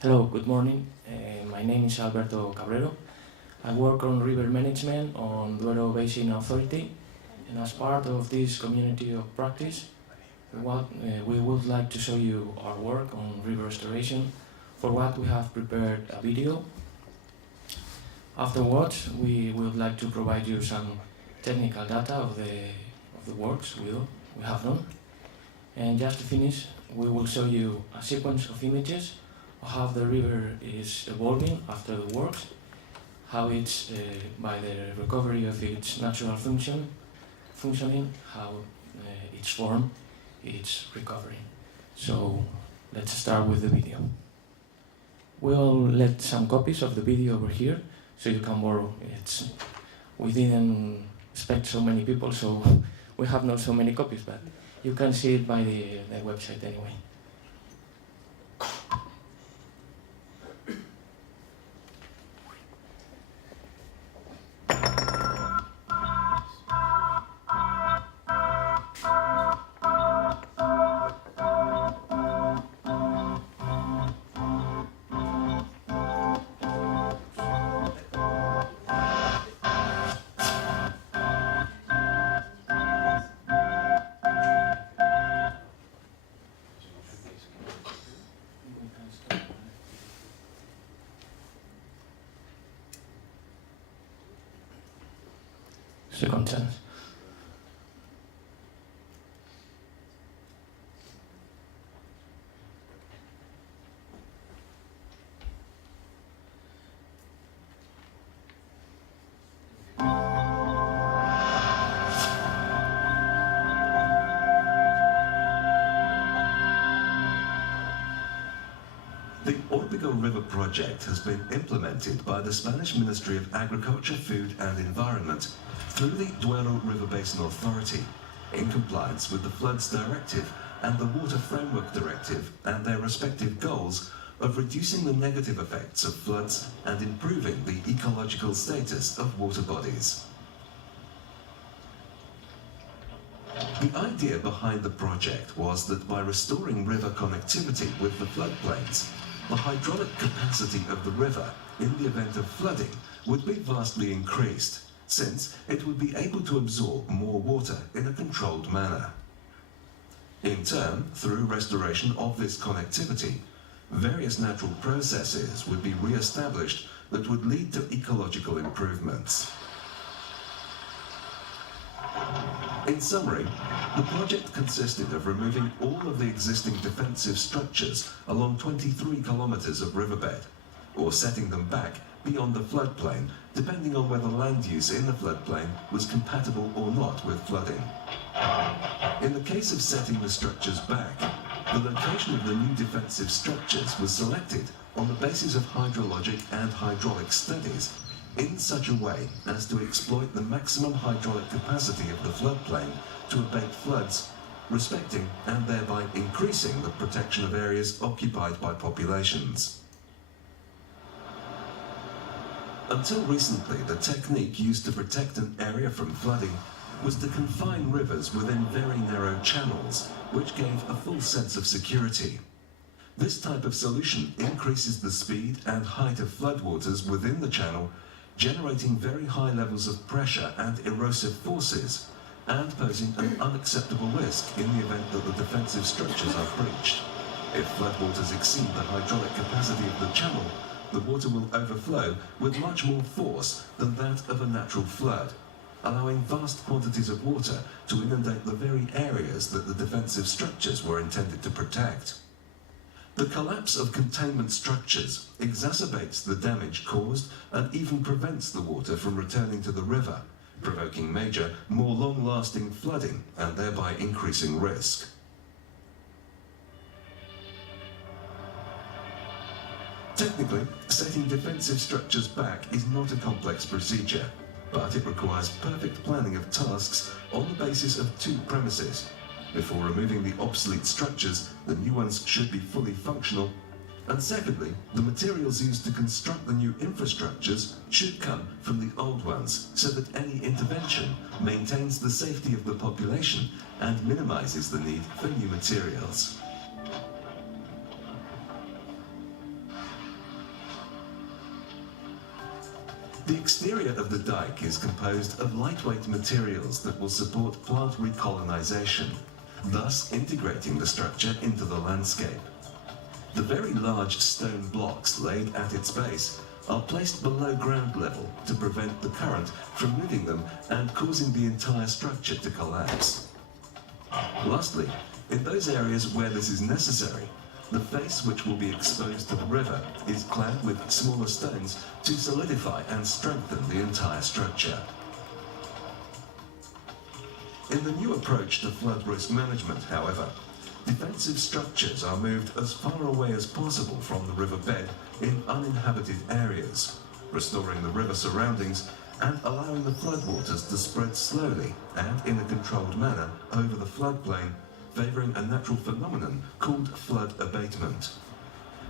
Hello, good morning. My name is Alberto Cabrero. I work on river management on Duero Basin Authority, and as part of this community of practice, we would like to show you our work on river restoration. For what we have prepared a video. Afterwards, we would like to provide you some technical data of the works we have done. And just to finish, we will show you a sequence of images of how the river is evolving after the works, how it's by the recovery of its natural functioning, how its form is recovering. So let's start with the video. We'll let some copies of the video over here so you can borrow. We didn't expect so many people, so we have not so many copies, but you can see it by the website anyway. Second chance. The Orbigo River project has been implemented by the Spanish Ministry of Agriculture, Food and Environment through the Duero River Basin Authority in compliance with the Floods Directive and the Water Framework Directive and their respective goals of reducing the negative effects of floods and improving the ecological status of water bodies. The idea behind the project was that by restoring river connectivity with the floodplains, the hydraulic capacity of the river in the event of flooding would be vastly increased, since it would be able to absorb more water in a controlled manner. In turn, through restoration of this connectivity, various natural processes would be re-established that would lead to ecological improvements. In summary, the project consisted of removing all of the existing defensive structures along 23 kilometers of riverbed, or setting them back beyond the floodplain, depending on whether land use in the floodplain was compatible or not with flooding. In the case of setting the structures back, the location of the new defensive structures was selected on the basis of hydrologic and hydraulic studies in such a way as to exploit the maximum hydraulic capacity of the floodplain to abate floods, respecting and thereby increasing the protection of areas occupied by populations. Until recently, the technique used to protect an area from flooding was to confine rivers within very narrow channels, which gave a full sense of security. This type of solution increases the speed and height of floodwaters within the channel, generating very high levels of pressure and erosive forces, and posing an unacceptable risk in the event that the defensive structures are breached. If floodwaters exceed the hydraulic capacity of the channel, the water will overflow with much more force than that of a natural flood, allowing vast quantities of water to inundate the very areas that the defensive structures were intended to protect. The collapse of containment structures exacerbates the damage caused and even prevents the water from returning to the river, provoking major, more long-lasting flooding and thereby increasing risk. Technically, setting defensive structures back is not a complex procedure, but it requires perfect planning of tasks on the basis of two premises. Before removing the obsolete structures, the new ones should be fully functional. And secondly, the materials used to construct the new infrastructures should come from the old ones, so that any intervention maintains the safety of the population and minimizes the need for new materials. interior of the dike is composed of lightweight materials that will support plant recolonization, thus integrating the structure into the landscape. The very large stone blocks laid at its base are placed below ground level to prevent the current from moving them and causing the entire structure to collapse. Lastly, in those areas where this is necessary, the face which will be exposed to the river is clad with smaller stones to solidify and strengthen the entire structure. In the new approach to flood risk management, however, defensive structures are moved as far away as possible from the riverbed in uninhabited areas, restoring the river surroundings and allowing the floodwaters to spread slowly and in a controlled manner over the floodplain, favouring a natural phenomenon called flood abatement.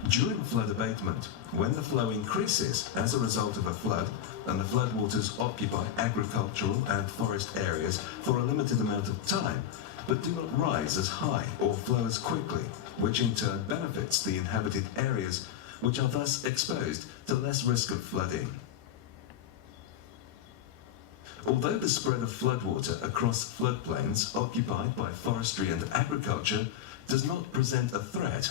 During flood abatement, when the flow increases as a result of a flood and the floodwaters occupy agricultural and forest areas for a limited amount of time, but do not rise as high or flow as quickly, which in turn benefits the inhabited areas, which are thus exposed to less risk of flooding. Although the spread of floodwater across floodplains occupied by forestry and agriculture does not present a threat,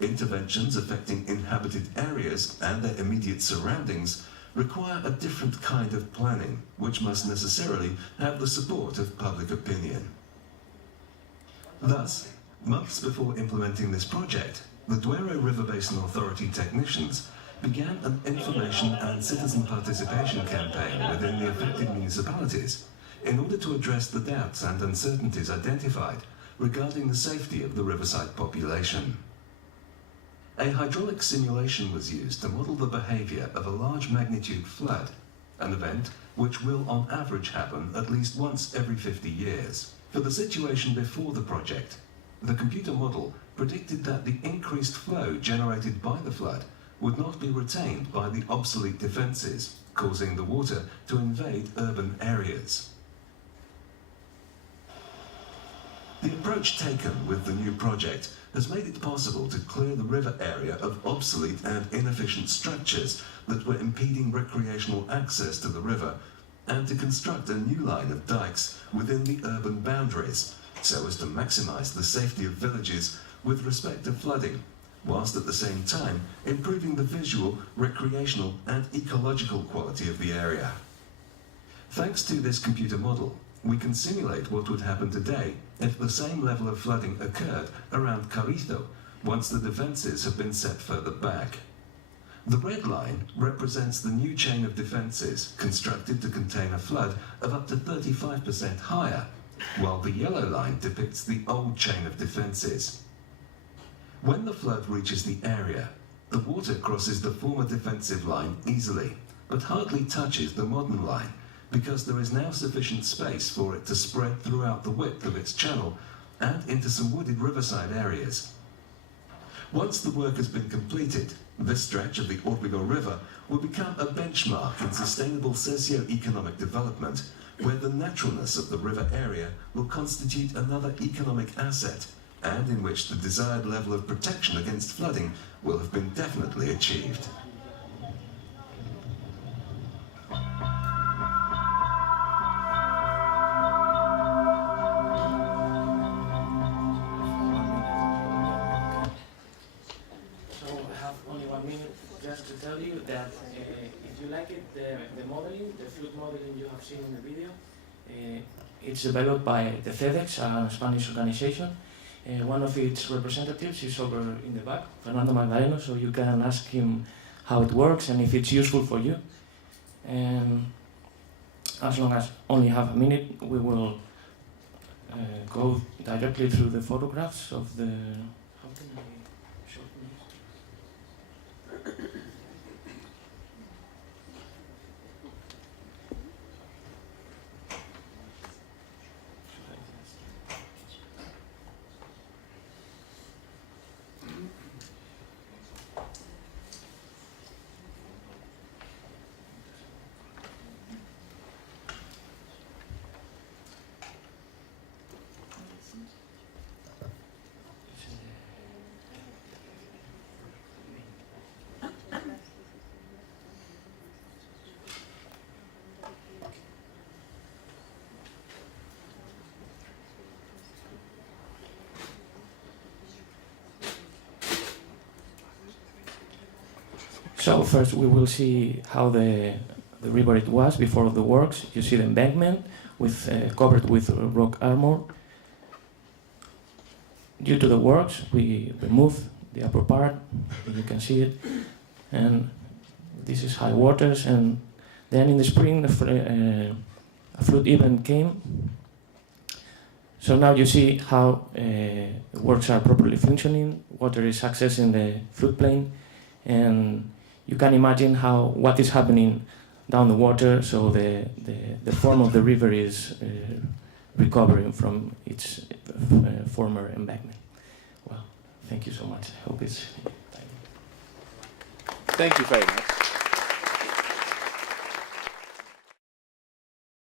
interventions affecting inhabited areas and their immediate surroundings require a different kind of planning, which must necessarily have the support of public opinion. Thus, months before implementing this project, the Duero River Basin Authority technicians began an information and citizen participation campaign within the affected municipalities in order to address the doubts and uncertainties identified regarding the safety of the riverside population. A hydraulic simulation was used to model the behaviour of a large magnitude flood, an event which will on average happen at least once every 50 years. For the situation before the project, the computer model predicted that the increased flow generated by the flood would not be retained by the obsolete defences, causing the water to invade urban areas. The approach taken with the new project has made it possible to clear the river area of obsolete and inefficient structures that were impeding recreational access to the river, and to construct a new line of dikes within the urban boundaries, so as to maximise the safety of villages with respect to flooding, whilst at the same time improving the visual, recreational and ecological quality of the area. Thanks to this computer model, we can simulate what would happen today if the same level of flooding occurred around Cabrero once the defences have been set further back. The red line represents the new chain of defences constructed to contain a flood of up to 35% higher, while the yellow line depicts the old chain of defences. When the flood reaches the area, the water crosses the former defensive line easily, but hardly touches the modern line, because there is now sufficient space for it to spread throughout the width of its channel and into some wooded riverside areas. Once the work has been completed, this stretch of the Orbigo River will become a benchmark in sustainable socio-economic development, where the naturalness of the river area will constitute another economic asset, and in which the desired level of protection against flooding will have been definitely achieved. Just to tell you that if you like it, the modeling, the fluid modeling you have seen in the video, it's developed by the FedEx, a Spanish organization. One of its representatives is over in the back, Fernando Magdaleno, so you can ask him how it works and if it's useful for you. And as long as only have a minute, we will go directly through the photographs of the... How can I show this? So first we will see how the river it was before the works. You see the embankment with covered with rock armor. Due to the works, we removed the upper part. You can see it, and this is high waters. And then in the spring, a flood event came. So now you see how the works are properly functioning. Water is accessing the floodplain, and you can imagine what is happening down the water. So the form of the river is recovering from its former embankment. Well, thank you so much. I hope it's. Thank you very much.